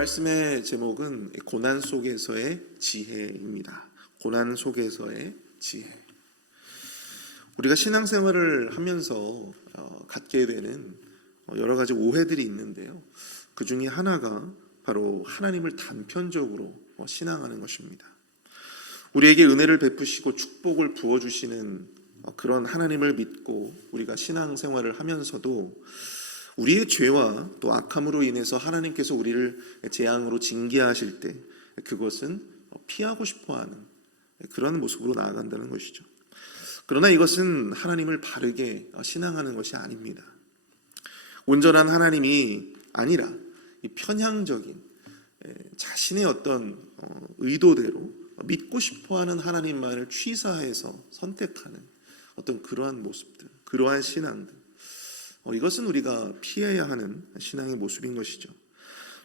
말씀의 제목은 고난 속에서의 지혜입니다. 고난 속에서의 지혜. 우리가 신앙생활을 하면서 갖게 되는 여러 가지 오해들이 있는데요. 그 중에 하나가 바로 하나님을 단편적으로 신앙하는 것입니다. 우리에게 은혜를 베푸시고 축복을 부어주시는 그런 하나님을 믿고 우리가 신앙생활을 하면서도 우리의 죄와 또 악함으로 인해서 하나님께서 우리를 재앙으로 징계하실 때 그것은 피하고 싶어하는 그런 모습으로 나아간다는 것이죠. 그러나 이것은 하나님을 바르게 신앙하는 것이 아닙니다. 온전한 하나님이 아니라 이 편향적인 자신의 어떤 의도대로 믿고 싶어하는 하나님만을 취사해서 선택하는 어떤 그러한 모습들, 그러한 신앙들, 이것은 우리가 피해야 하는 신앙의 모습인 것이죠.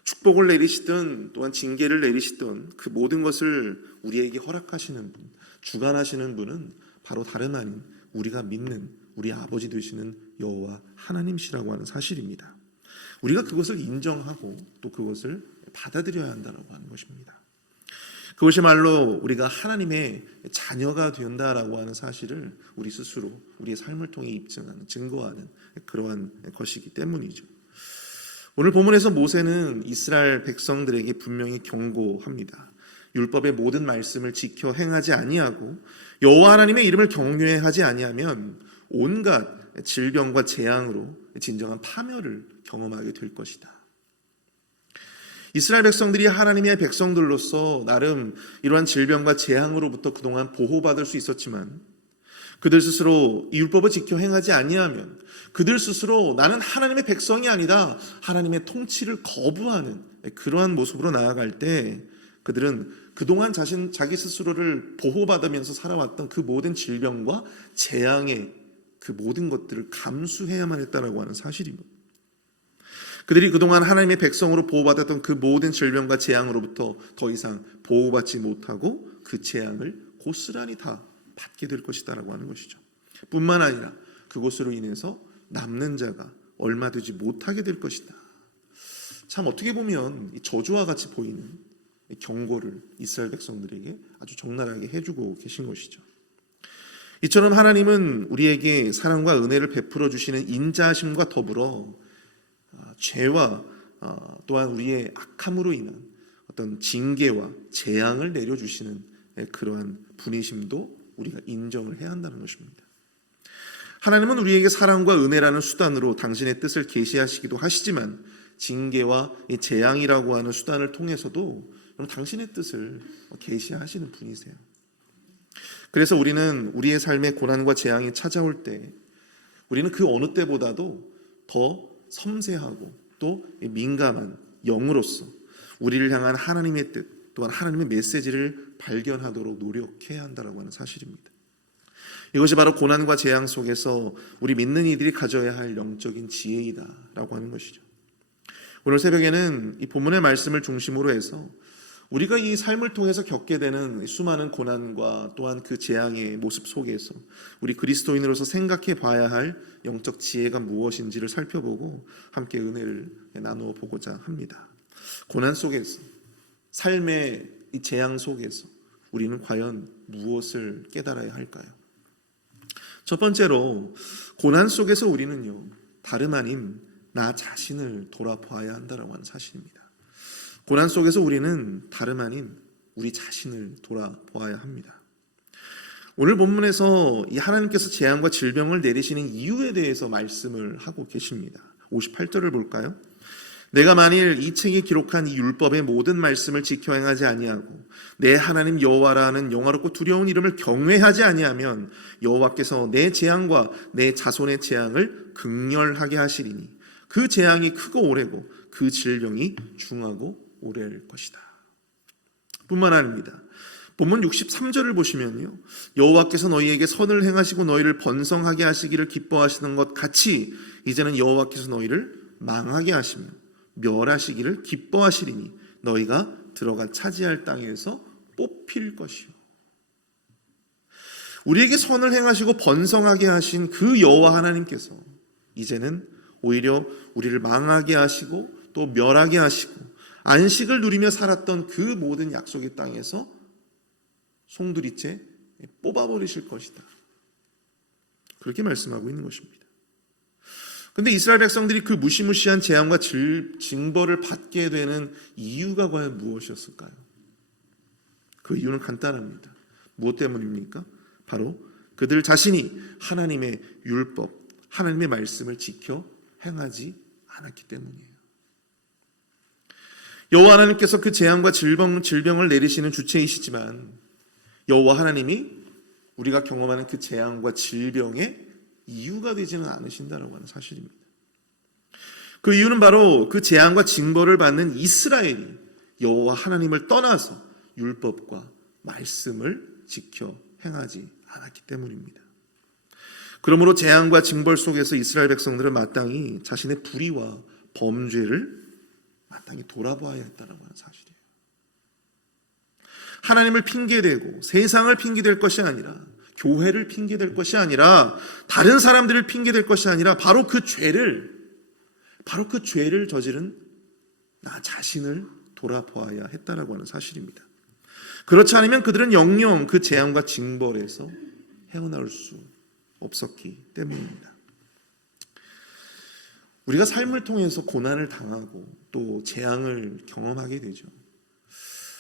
축복을 내리시든 또한 징계를 내리시든 그 모든 것을 우리에게 허락하시는 분, 주관하시는 분은 바로 다름 아닌 우리가 믿는 우리 아버지 되시는 여호와 하나님이시라고 하는 사실입니다. 우리가 그것을 인정하고 또 그것을 받아들여야 한다고 하는 것입니다. 그것이 말로 우리가 하나님의 자녀가 된다라고 하는 사실을 우리 스스로 우리의 삶을 통해 입증하는, 증거하는 그러한 것이기 때문이죠. 오늘 본문에서 모세는 이스라엘 백성들에게 분명히 경고합니다. 율법의 모든 말씀을 지켜 행하지 아니하고 여호와 하나님의 이름을 경외하지 아니하면 온갖 질병과 재앙으로 진정한 파멸을 경험하게 될 것이다. 이스라엘 백성들이 하나님의 백성들로서 나름 이러한 질병과 재앙으로부터 그동안 보호받을 수 있었지만 그들 스스로 이 율법을 지켜 행하지 아니하면 그들 스스로 나는 하나님의 백성이 아니다, 하나님의 통치를 거부하는 그러한 모습으로 나아갈 때 그들은 그동안 자기 스스로를 보호받으면서 살아왔던 그 모든 질병과 재앙의 그 모든 것들을 감수해야만 했다라고 하는 사실입니다. 그들이 그동안 하나님의 백성으로 보호받았던 그 모든 질병과 재앙으로부터 더 이상 보호받지 못하고 그 재앙을 고스란히 다 받게 될 것이다라고 하는 것이죠. 뿐만 아니라 그것으로 인해서 남는 자가 얼마 되지 못하게 될 것이다. 참 어떻게 보면 저주와 같이 보이는 경고를 이스라엘 백성들에게 아주 적나라하게 해주고 계신 것이죠. 이처럼 하나님은 우리에게 사랑과 은혜를 베풀어 주시는 인자하심과 더불어 죄와 또한 우리의 악함으로 인한 어떤 징계와 재앙을 내려주시는 그러한 분이심도 우리가 인정을 해야 한다는 것입니다. 하나님은 우리에게 사랑과 은혜라는 수단으로 당신의 뜻을 계시하시기도 하시지만 징계와 재앙이라고 하는 수단을 통해서도 당신의 뜻을 계시하시는 분이세요. 그래서 우리는 우리의 삶에 고난과 재앙이 찾아올 때 우리는 그 어느 때보다도 더 섬세하고 또 민감한 영으로서 우리를 향한 하나님의 뜻 또한 하나님의 메시지를 발견하도록 노력해야 한다고 하는 사실입니다. 이것이 바로 고난과 재앙 속에서 우리 믿는 이들이 가져야 할 영적인 지혜이다라고 하는 것이죠. 오늘 새벽에는 이 본문의 말씀을 중심으로 해서 우리가 이 삶을 통해서 겪게 되는 수많은 고난과 또한 그 재앙의 모습 속에서 우리 그리스도인으로서 생각해 봐야 할 영적 지혜가 무엇인지를 살펴보고 함께 은혜를 나누어 보고자 합니다. 고난 속에서, 삶의 이 재앙 속에서 우리는 과연 무엇을 깨달아야 할까요? 첫 번째로 고난 속에서 우리는요, 다름 아닌 나 자신을 돌아봐야 한다고 하는 사실입니다. 고난 속에서 우리는 다름 아닌 우리 자신을 돌아보아야 합니다. 오늘 본문에서 이 하나님께서 재앙과 질병을 내리시는 이유에 대해서 말씀을 하고 계십니다. 58절을 볼까요? 내가 만일 이 책에 기록한 이 율법의 모든 말씀을 지켜 행하지 아니하고 내 하나님 여호와라는 영화롭고 두려운 이름을 경외하지 아니하면 여호와께서 내 재앙과 내 자손의 재앙을 극렬하게 하시리니 그 재앙이 크고 오래고 그 질병이 중하고 오래일 것이다. 뿐만 아닙니다. 본문 63절을 보시면요, 여호와께서 너희에게 선을 행하시고 너희를 번성하게 하시기를 기뻐하시는 것 같이 이제는 여호와께서 너희를 망하게 하시며 멸하시기를 기뻐하시리니 너희가 들어가 차지할 땅에서 뽑힐 것이요. 우리에게 선을 행하시고 번성하게 하신 그 여호와 하나님께서 이제는 오히려 우리를 망하게 하시고 또 멸하게 하시고 안식을 누리며 살았던 그 모든 약속의 땅에서 송두리째 뽑아버리실 것이다. 그렇게 말씀하고 있는 것입니다. 그런데 이스라엘 백성들이 그 무시무시한 재앙과 징벌을 받게 되는 이유가 과연 무엇이었을까요? 그 이유는 간단합니다. 무엇 때문입니까? 바로 그들 자신이 하나님의 율법, 하나님의 말씀을 지켜 행하지 않았기 때문이에요. 여호와 하나님께서 그 재앙과 질병을 내리시는 주체이시지만 여호와 하나님이 우리가 경험하는 그 재앙과 질병의 이유가 되지는 않으신다라고 하는 사실입니다. 그 이유는 바로 그 재앙과 징벌을 받는 이스라엘이 여호와 하나님을 떠나서 율법과 말씀을 지켜 행하지 않았기 때문입니다. 그러므로 재앙과 징벌 속에서 이스라엘 백성들은 마땅히 자신의 불의와 범죄를 마땅히 돌아보아야 했다는 사실이에요. 하나님을 핑계대고 세상을 핑계댈 것이 아니라, 교회를 핑계댈 것이 아니라, 다른 사람들을 핑계댈 것이 아니라 바로 그 죄를 저지른 나 자신을 돌아보아야 했다라고 하는 사실입니다. 그렇지 않으면 그들은 영영 그 재앙과 징벌에서 헤어나올 수 없었기 때문입니다. 우리가 삶을 통해서 고난을 당하고 또 재앙을 경험하게 되죠.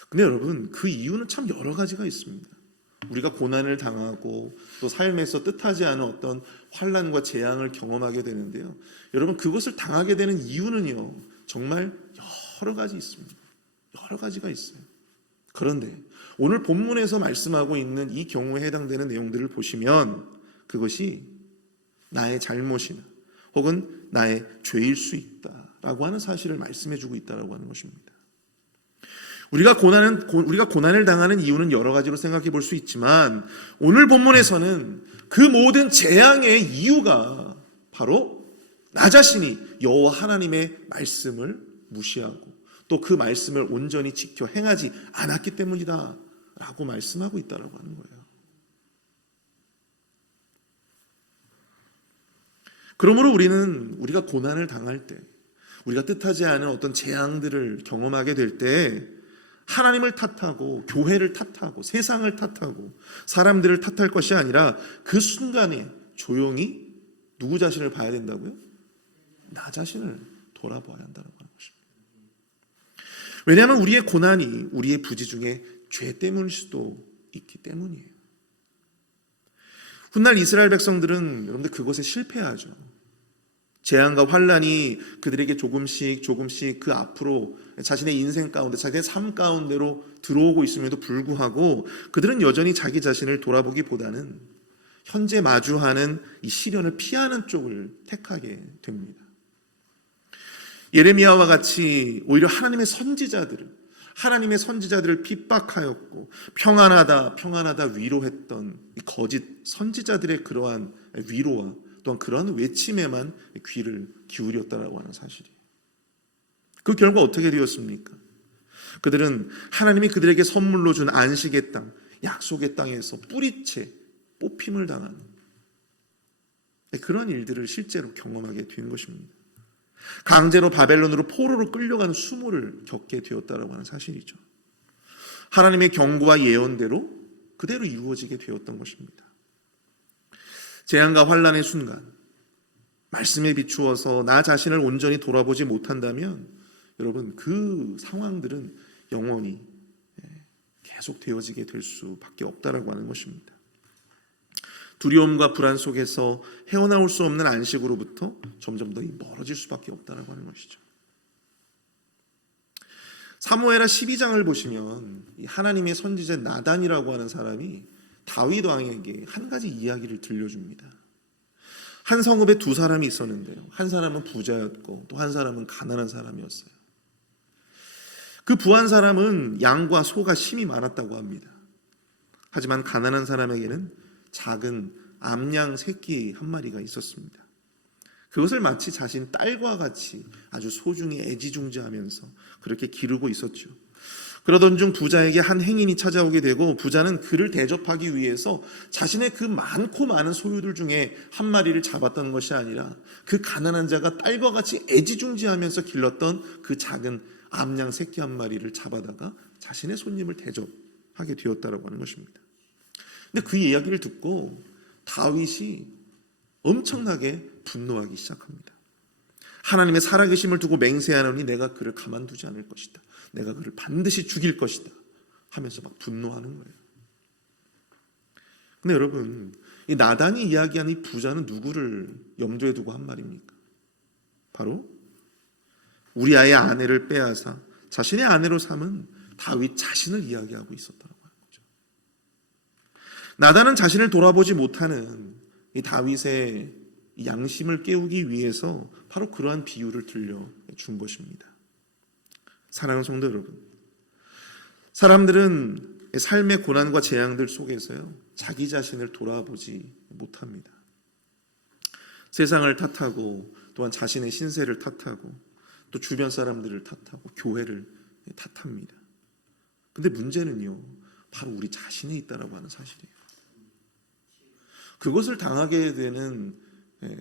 근데 여러분, 그 이유는 참 여러 가지가 있습니다. 우리가 고난을 당하고 또 삶에서 뜻하지 않은 어떤 환난과 재앙을 경험하게 되는데요. 여러분, 그것을 당하게 되는 이유는요, 정말 여러 가지 있습니다. 여러 가지가 있어요. 그런데 오늘 본문에서 말씀하고 있는 이 경우에 해당되는 내용들을 보시면 그것이 나의 잘못이나 혹은 나의 죄일 수 있다라고 하는 사실을 말씀해주고 있다라고 하는 것입니다. 우리가 고난을 당하는 이유는 여러 가지로 생각해 볼 수 있지만 오늘 본문에서는 그 모든 재앙의 이유가 바로 나 자신이 여호와 하나님의 말씀을 무시하고 또 그 말씀을 온전히 지켜 행하지 않았기 때문이다 라고 말씀하고 있다라고 하는 거예요. 그러므로 우리가 고난을 당할 때, 우리가 뜻하지 않은 어떤 재앙들을 경험하게 될 때 하나님을 탓하고 교회를 탓하고 세상을 탓하고 사람들을 탓할 것이 아니라 그 순간에 조용히 누구 자신을 봐야 된다고요? 나 자신을 돌아봐야 한다는 것입니다. 왜냐하면 우리의 고난이 우리의 부지 중에 죄 때문일 수도 있기 때문이에요. 훗날 이스라엘 백성들은 여러분들 그것에 실패하죠. 재앙과 환난이 그들에게 조금씩 그 앞으로 자신의 인생 가운데, 자신의 삶 가운데로 들어오고 있음에도 불구하고 그들은 여전히 자기 자신을 돌아보기보다는 현재 마주하는 이 시련을 피하는 쪽을 택하게 됩니다. 예레미야와 같이 오히려 하나님의 선지자들을 핍박하였고 평안하다 위로했던 거짓 선지자들의 그러한 위로와 또한 그러한 외침에만 귀를 기울였다라고 하는 사실이에요. 그 결과 어떻게 되었습니까? 그들은 하나님이 그들에게 선물로 준 안식의 땅, 약속의 땅에서 뿌리채 뽑힘을 당하는 그러한 일들을 실제로 경험하게 된 것입니다. 강제로 바벨론으로 포로로 끌려가는 수모를 겪게 되었다라고 하는 사실이죠. 하나님의 경고와 예언대로 그대로 이루어지게 되었던 것입니다. 재앙과 환난의 순간 말씀에 비추어서 나 자신을 온전히 돌아보지 못한다면 여러분 그 상황들은 영원히 계속 되어지게 될 수밖에 없다라고 하는 것입니다. 두려움과 불안 속에서 헤어나올 수 없는 안식으로부터 점점 더 멀어질 수밖에 없다라고 하는 것이죠. 사무엘하 12장을 보시면 하나님의 선지자 나단이라고 하는 사람이 다윗 왕에게 한 가지 이야기를 들려줍니다. 한 성읍에 두 사람이 있었는데요. 한 사람은 부자였고 또 한 사람은 가난한 사람이었어요. 그 부한 사람은 양과 소가 심히 많았다고 합니다. 하지만 가난한 사람에게는 작은 암양 새끼 한 마리가 있었습니다. 그것을 마치 자신 딸과 같이 아주 소중히 애지중지하면서 그렇게 기르고 있었죠. 그러던 중 부자에게 한 행인이 찾아오게 되고 부자는 그를 대접하기 위해서 자신의 그 많고 많은 소유들 중에 한 마리를 잡았던 것이 아니라 그 가난한 자가 딸과 같이 애지중지하면서 길렀던 그 작은 암양 새끼 한 마리를 잡아다가 자신의 손님을 대접하게 되었다라고 하는 것입니다. 근데 그 이야기를 듣고 다윗이 엄청나게 분노하기 시작합니다. 하나님의 살아계심을 두고 맹세하노니 내가 그를 가만두지 않을 것이다. 내가 그를 반드시 죽일 것이다 하면서 막 분노하는 거예요. 근데 여러분, 이 나단이 이야기한 이 부자는 누구를 염두에 두고 한 말입니까? 바로 우리아의 아내를 빼앗아 자신의 아내로 삼은 다윗 자신을 이야기하고 있었다고 하는 거죠. 나단은 자신을 돌아보지 못하는 이 다윗의 양심을 깨우기 위해서 바로 그러한 비유를 들려준 것입니다. 사랑하는 성도 여러분, 사람들은 삶의 고난과 재앙들 속에서요, 자기 자신을 돌아보지 못합니다. 세상을 탓하고 또한 자신의 신세를 탓하고 또 주변 사람들을 탓하고 교회를 탓합니다. 근데 문제는요, 바로 우리 자신에 있다라고 하는 사실이에요. 그것을 당하게 되는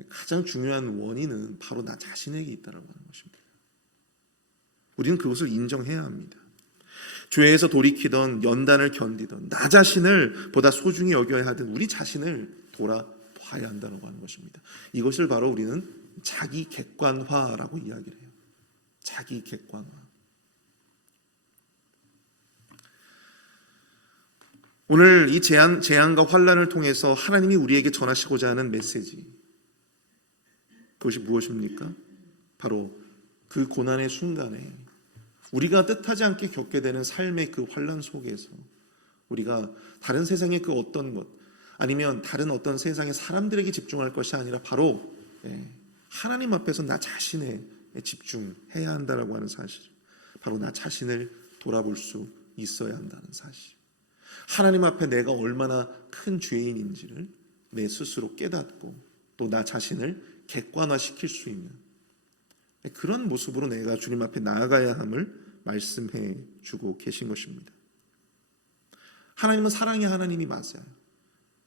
가장 중요한 원인은 바로 나 자신에게 있다라고 하는 것입니다. 우리는 그것을 인정해야 합니다. 죄에서 돌이키던 연단을 견디던 나 자신을 보다 소중히 여겨야 하던 우리 자신을 돌아봐야 한다고 하는 것입니다. 이것을 바로 우리는 자기 객관화라고 이야기를 해요. 자기 객관화. 오늘 이 재앙과 환난을 통해서 하나님이 우리에게 전하시고자 하는 메시지, 그것이 무엇입니까? 바로 그 고난의 순간에 우리가 뜻하지 않게 겪게 되는 삶의 그 환난 속에서 우리가 다른 세상의 그 어떤 것 아니면 다른 어떤 세상의 사람들에게 집중할 것이 아니라 바로 하나님 앞에서 나 자신에 집중해야 한다라고 하는 사실, 바로 나 자신을 돌아볼 수 있어야 한다는 사실, 하나님 앞에 내가 얼마나 큰 죄인인지를 내 스스로 깨닫고 또 나 자신을 객관화시킬 수 있는 그런 모습으로 내가 주님 앞에 나아가야 함을 말씀해 주고 계신 것입니다. 하나님은 사랑의 하나님이 맞아요.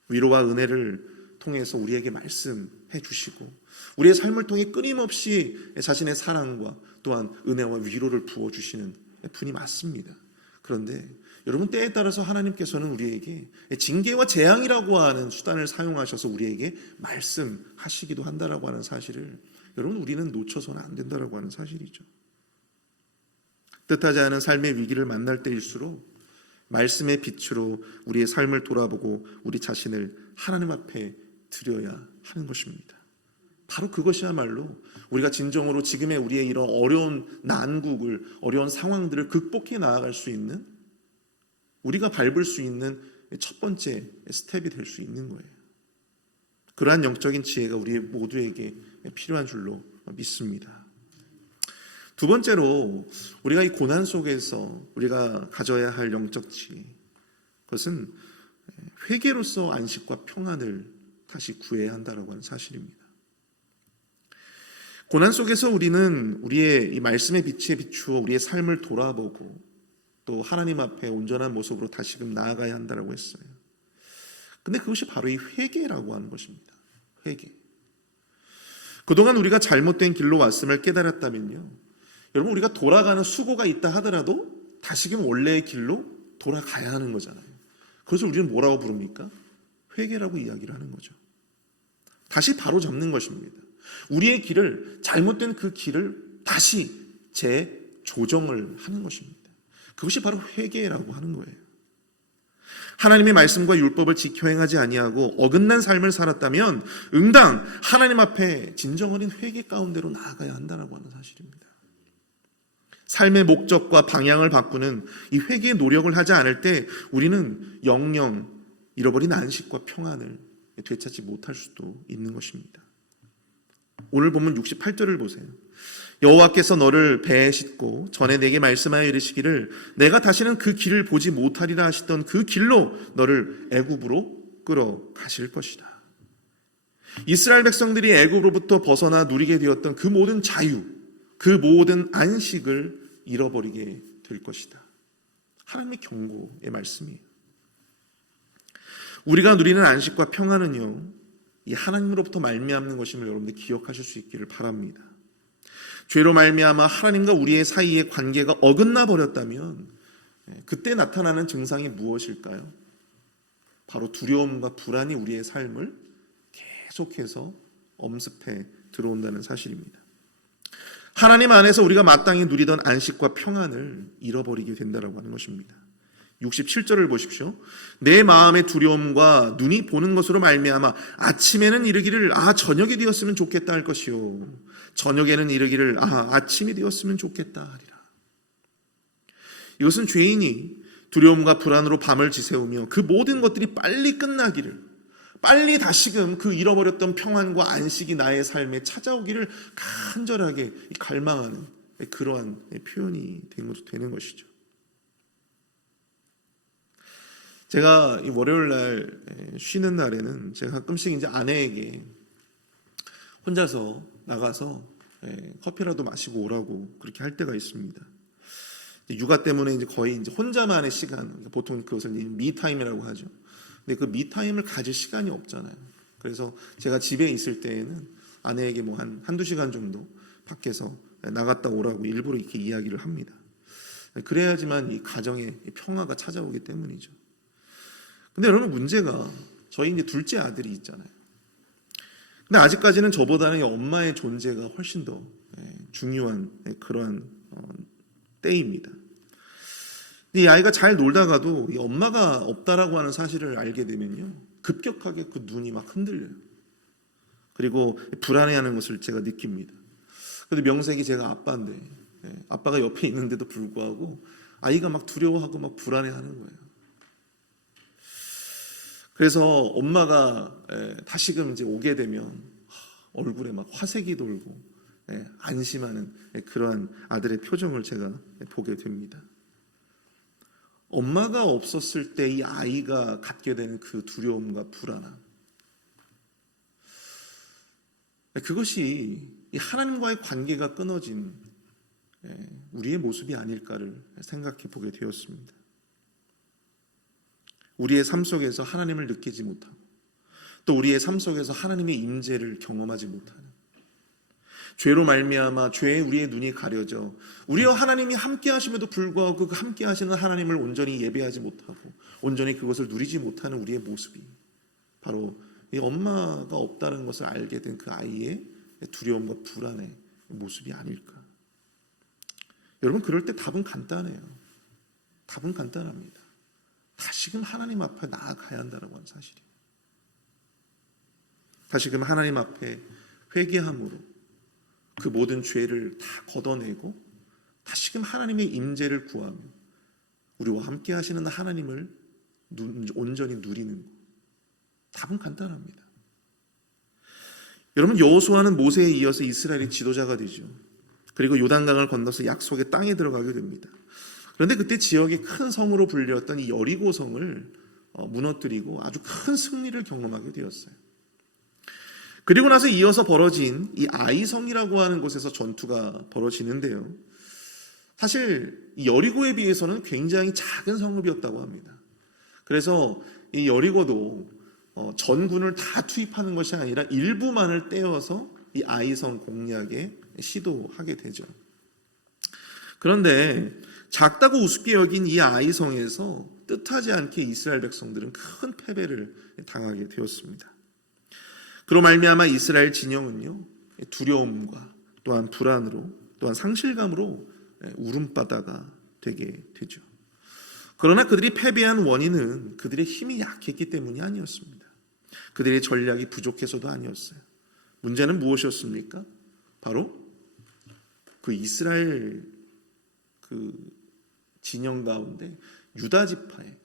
위로와 은혜를 통해서 우리에게 말씀해 주시고 우리의 삶을 통해 끊임없이 자신의 사랑과 또한 은혜와 위로를 부어주시는 분이 맞습니다. 그런데 여러분, 때에 따라서 하나님께서는 우리에게 징계와 재앙이라고 하는 수단을 사용하셔서 우리에게 말씀하시기도 한다라고 하는 사실을 여러분, 우리는 놓쳐서는 안 된다라고 하는 사실이죠. 뜻하지 않은 삶의 위기를 만날 때일수록 말씀의 빛으로 우리의 삶을 돌아보고 우리 자신을 하나님 앞에 드려야 하는 것입니다. 바로 그것이야말로 우리가 진정으로 지금의 우리의 이런 어려운 난국을, 어려운 상황들을 극복해 나아갈 수 있는, 우리가 밟을 수 있는 첫 번째 스텝이 될 수 있는 거예요. 그러한 영적인 지혜가 우리 모두에게 필요한 줄로 믿습니다. 두 번째로 우리가 이 고난 속에서 우리가 가져야 할 영적 지혜, 그것은 회개로서 안식과 평안을 다시 구해야 한다고 하는 사실입니다. 고난 속에서 우리는 우리의 이 말씀의 빛에 비추어 우리의 삶을 돌아보고 또 하나님 앞에 온전한 모습으로 다시금 나아가야 한다고 했어요. 근데 그것이 바로 이 회개라고 하는 것입니다. 회개. 그동안 우리가 잘못된 길로 왔음을 깨달았다면요, 여러분, 우리가 돌아가는 수고가 있다 하더라도 다시금 원래의 길로 돌아가야 하는 거잖아요. 그것을 우리는 뭐라고 부릅니까? 회개라고 이야기를 하는 거죠. 다시 바로잡는 것입니다. 우리의 길을, 잘못된 그 길을 다시 재조정을 하는 것입니다. 그것이 바로 회개라고 하는 거예요. 하나님의 말씀과 율법을 지켜 행하지 아니하고 어긋난 삶을 살았다면 응당 하나님 앞에 진정 어린 회개 가운데로 나아가야 한다고 하는 사실입니다. 삶의 목적과 방향을 바꾸는 이 회개의 노력을 하지 않을 때 우리는 영영 잃어버린 안식과 평안을 되찾지 못할 수도 있는 것입니다. 오늘 본문 68절을 보세요. 여호와께서 너를 배에 싣고 전에 내게 말씀하여 이르시기를 내가 다시는 그 길을 보지 못하리라 하시던 그 길로 너를 애굽으로 끌어가실 것이다. 이스라엘 백성들이 애굽으로부터 벗어나 누리게 되었던 그 모든 자유, 그 모든 안식을 잃어버리게 될 것이다. 하나님의 경고의 말씀이에요. 우리가 누리는 안식과 평안은요, 이 하나님으로부터 말미암는 것임을 여러분들 기억하실 수 있기를 바랍니다. 죄로 말미암아 하나님과 우리의 사이의 관계가 어긋나 버렸다면 그때 나타나는 증상이 무엇일까요? 바로 두려움과 불안이 우리의 삶을 계속해서 엄습해 들어온다는 사실입니다. 하나님 안에서 우리가 마땅히 누리던 안식과 평안을 잃어버리게 된다고 하는 것입니다. 67절을 보십시오. 내 마음의 두려움과 눈이 보는 것으로 말미암아 아침에는 이르기를 저녁이 되었으면 좋겠다 할 것이요 저녁에는 이르기를 아침이 되었으면 좋겠다 하리라. 이것은 죄인이 두려움과 불안으로 밤을 지새우며 그 모든 것들이 빨리 끝나기를, 빨리 다시금 그 잃어버렸던 평안과 안식이 나의 삶에 찾아오기를 간절하게 갈망하는 그러한 표현이 되는 것이죠. 제가 이 월요일 날 쉬는 날에는 제가 가끔씩 이제 아내에게 혼자서 나가서 커피라도 마시고 오라고 그렇게 할 때가 있습니다. 육아 때문에 이제 거의 이제 혼자만의 시간, 보통 그것을 미타임이라고 하죠. 근데 그 미타임을 가질 시간이 없잖아요. 그래서 제가 집에 있을 때에는 아내에게 뭐 한두 시간 정도 밖에서 나갔다 오라고 일부러 이렇게 이야기를 합니다. 그래야지만 이 가정에 평화가 찾아오기 때문이죠. 근데 여러분, 문제가 저희 이제 둘째 아들이 있잖아요. 근데 아직까지는 저보다는 엄마의 존재가 훨씬 더 중요한 그러한 때입니다. 근데 이 아이가 잘 놀다가도 이 엄마가 없다라고 하는 사실을 알게 되면요, 급격하게 그 눈이 막 흔들려요. 그리고 불안해하는 것을 제가 느낍니다. 그런데 명색이 제가 아빠인데, 아빠가 옆에 있는데도 불구하고 아이가 막 두려워하고 막 불안해하는 거예요. 그래서 엄마가 다시금 이제 오게 되면 얼굴에 막 화색이 돌고 안심하는 그러한 아들의 표정을 제가 보게 됩니다. 엄마가 없었을 때 이 아이가 갖게 되는 그 두려움과 불안함, 그것이 이 하나님과의 관계가 끊어진 우리의 모습이 아닐까를 생각해 보게 되었습니다. 우리의 삶 속에서 하나님을 느끼지 못하고 또 우리의 삶 속에서 하나님의 임재를 경험하지 못하는, 죄로 말미암아 죄에 우리의 눈이 가려져 우리와 하나님이 함께 하심에도 불구하고 그 함께 하시는 하나님을 온전히 예배하지 못하고 온전히 그것을 누리지 못하는 우리의 모습이 바로 이 엄마가 없다는 것을 알게 된 그 아이의 두려움과 불안의 모습이 아닐까. 여러분, 그럴 때 답은 간단해요. 답은 간단합니다. 다시금 하나님 앞에 나아가야 한다는 사실이에요. 다시금 하나님 앞에 회개함으로 그 모든 죄를 다 걷어내고 다시금 하나님의 임재를 구하며 우리와 함께 하시는 하나님을 온전히 누리는 것. 답은 간단합니다. 여러분, 여호수아는 모세에 이어서 이스라엘의 지도자가 되죠. 그리고 요단강을 건너서 약속의 땅에 들어가게 됩니다. 그런데 그때 지역이 큰 성으로 불렸던 이 여리고 성을 무너뜨리고 아주 큰 승리를 경험하게 되었어요. 그리고 나서 이어서 벌어진 이 아이성이라고 하는 곳에서 전투가 벌어지는데요, 사실 이 여리고에 비해서는 굉장히 작은 성읍이었다고 합니다. 그래서 이 여리고도 전군을 다 투입하는 것이 아니라 일부만을 떼어서 이 아이성 공략에 시도하게 되죠. 그런데 작다고 우습게 여긴 이 아이성에서 뜻하지 않게 이스라엘 백성들은 큰 패배를 당하게 되었습니다. 그로 말미암아 이스라엘 진영은요, 두려움과 또한 불안으로 또한 상실감으로 울음바다가 되게 되죠. 그러나 그들이 패배한 원인은 그들의 힘이 약했기 때문이 아니었습니다. 그들의 전략이 부족해서도 아니었어요. 문제는 무엇이었습니까? 바로 그 이스라엘 그 진영 가운데 유다 지파의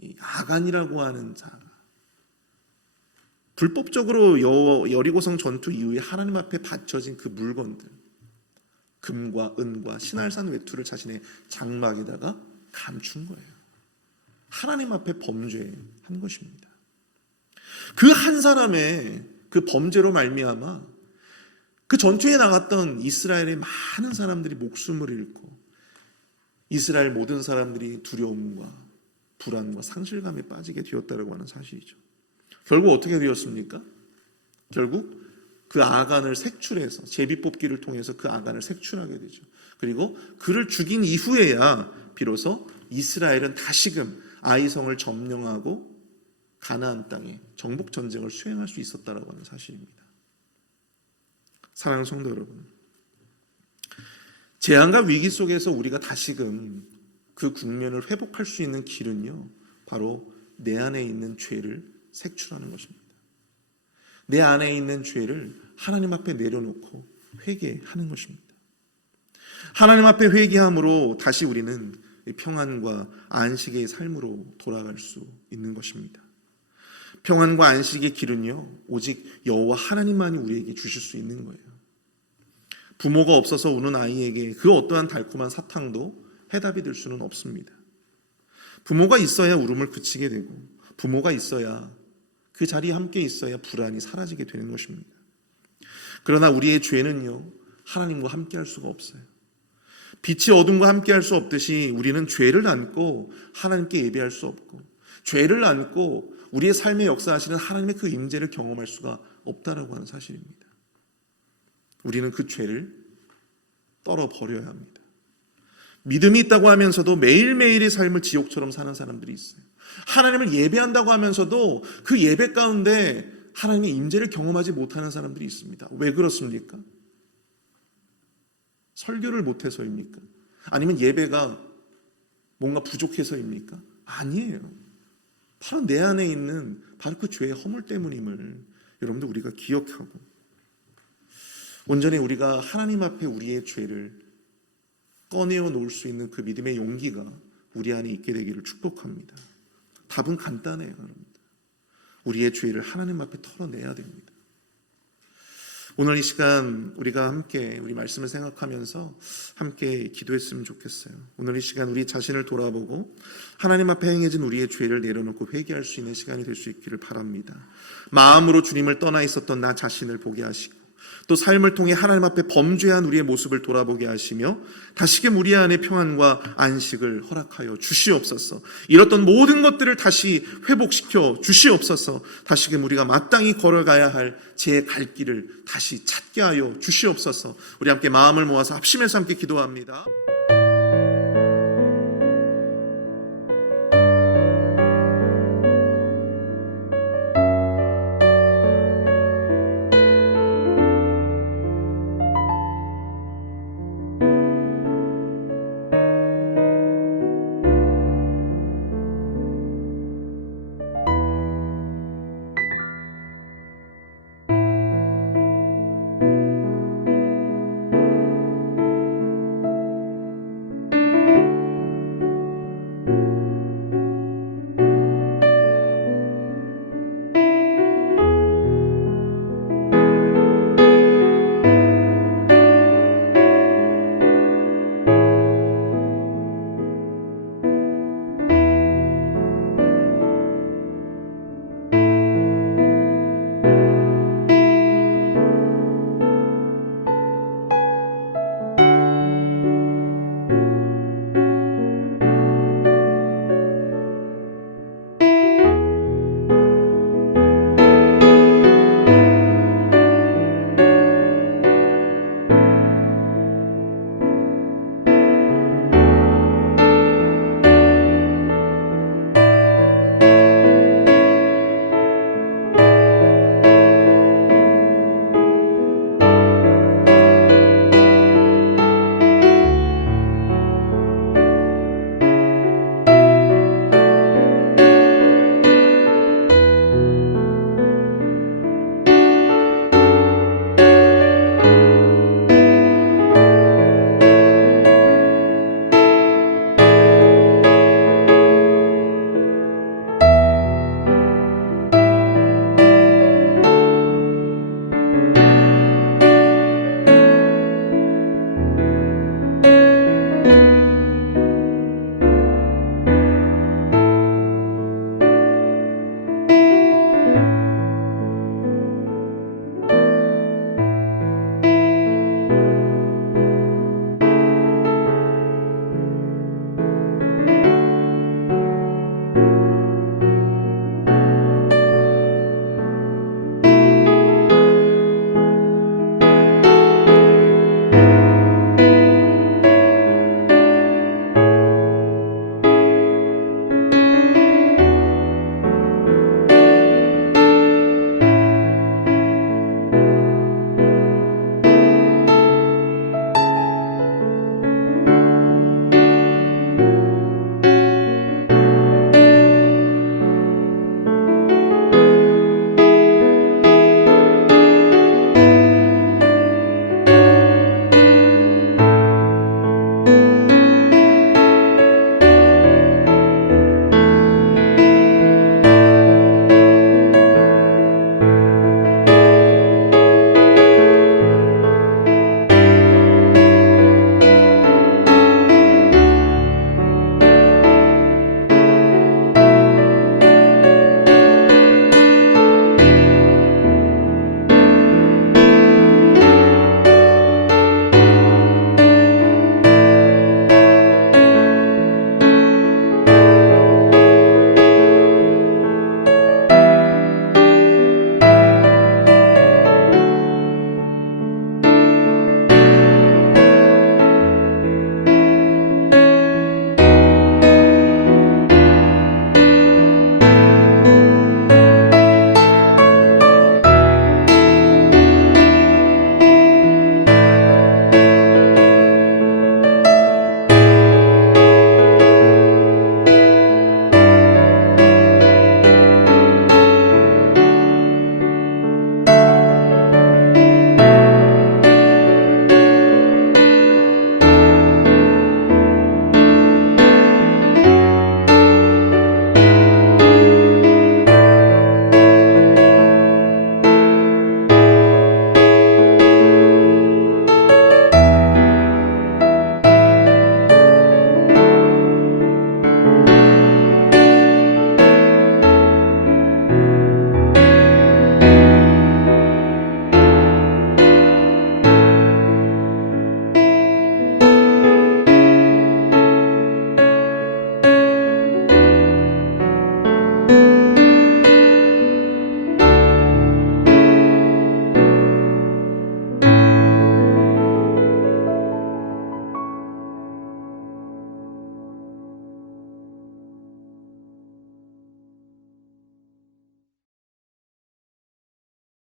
이 아간이라고 하는 자가 불법적으로 여리고성 전투 이후에 하나님 앞에 바쳐진 그 물건들, 금과 은과 신할산 외투를 자신의 장막에다가 감춘 거예요. 하나님 앞에 범죄한 것입니다. 그 한 사람의 그 범죄로 말미암아 그 전투에 나갔던 이스라엘의 많은 사람들이 목숨을 잃고 이스라엘 모든 사람들이 두려움과 불안과 상실감에 빠지게 되었다고 하는 사실이죠. 결국 어떻게 되었습니까? 결국 그 아간을 색출해서 제비뽑기를 통해서 그 아간을 색출하게 되죠. 그리고 그를 죽인 이후에야 비로소 이스라엘은 다시금 아이성을 점령하고 가나안 땅에 정복 전쟁을 수행할 수 있었다라고 하는 사실입니다. 사랑하는 성도 여러분, 재앙과 위기 속에서 우리가 다시금 그 국면을 회복할 수 있는 길은요, 바로 내 안에 있는 죄를 색출하는 것입니다. 내 안에 있는 죄를 하나님 앞에 내려놓고 회개하는 것입니다. 하나님 앞에 회개함으로 다시 우리는 평안과 안식의 삶으로 돌아갈 수 있는 것입니다. 평안과 안식의 길은요, 오직 여호와 하나님만이 우리에게 주실 수 있는 거예요. 부모가 없어서 우는 아이에게 그 어떠한 달콤한 사탕도 해답이 될 수는 없습니다. 부모가 있어야 울음을 그치게 되고, 부모가 있어야 그 자리에 함께 있어야 불안이 사라지게 되는 것입니다. 그러나 우리의 죄는요, 하나님과 함께 할 수가 없어요. 빛이 어둠과 함께 할 수 없듯이 우리는 죄를 안고 하나님께 예배할 수 없고, 죄를 안고 우리의 삶에 역사하시는 하나님의 그 임재를 경험할 수가 없다라고 하는 사실입니다. 우리는 그 죄를 떨어버려야 합니다. 믿음이 있다고 하면서도 매일매일의 삶을 지옥처럼 사는 사람들이 있어요. 하나님을 예배한다고 하면서도 그 예배 가운데 하나님의 임재를 경험하지 못하는 사람들이 있습니다. 왜 그렇습니까? 설교를 못해서입니까? 아니면 예배가 뭔가 부족해서입니까? 아니에요. 바로 내 안에 있는 바로 그 죄의 허물 때문임을 여러분들 우리가 기억하고, 온전히 우리가 하나님 앞에 우리의 죄를 꺼내어 놓을 수 있는 그 믿음의 용기가 우리 안에 있게 되기를 축복합니다. 답은 간단해요, 여러분들. 우리의 죄를 하나님 앞에 털어내야 됩니다. 오늘 이 시간 우리가 함께 우리 말씀을 생각하면서 함께 기도했으면 좋겠어요. 오늘 이 시간 우리 자신을 돌아보고 하나님 앞에 행해진 우리의 죄를 내려놓고 회개할 수 있는 시간이 될 수 있기를 바랍니다. 마음으로 주님을 떠나 있었던 나 자신을 보게 하시고, 또 삶을 통해 하나님 앞에 범죄한 우리의 모습을 돌아보게 하시며 다시금 우리 안에 평안과 안식을 허락하여 주시옵소서. 잃었던 모든 것들을 다시 회복시켜 주시옵소서. 다시금 우리가 마땅히 걸어가야 할 제 갈 길을 다시 찾게 하여 주시옵소서. 우리 함께 마음을 모아서 합심해서 함께 기도합니다.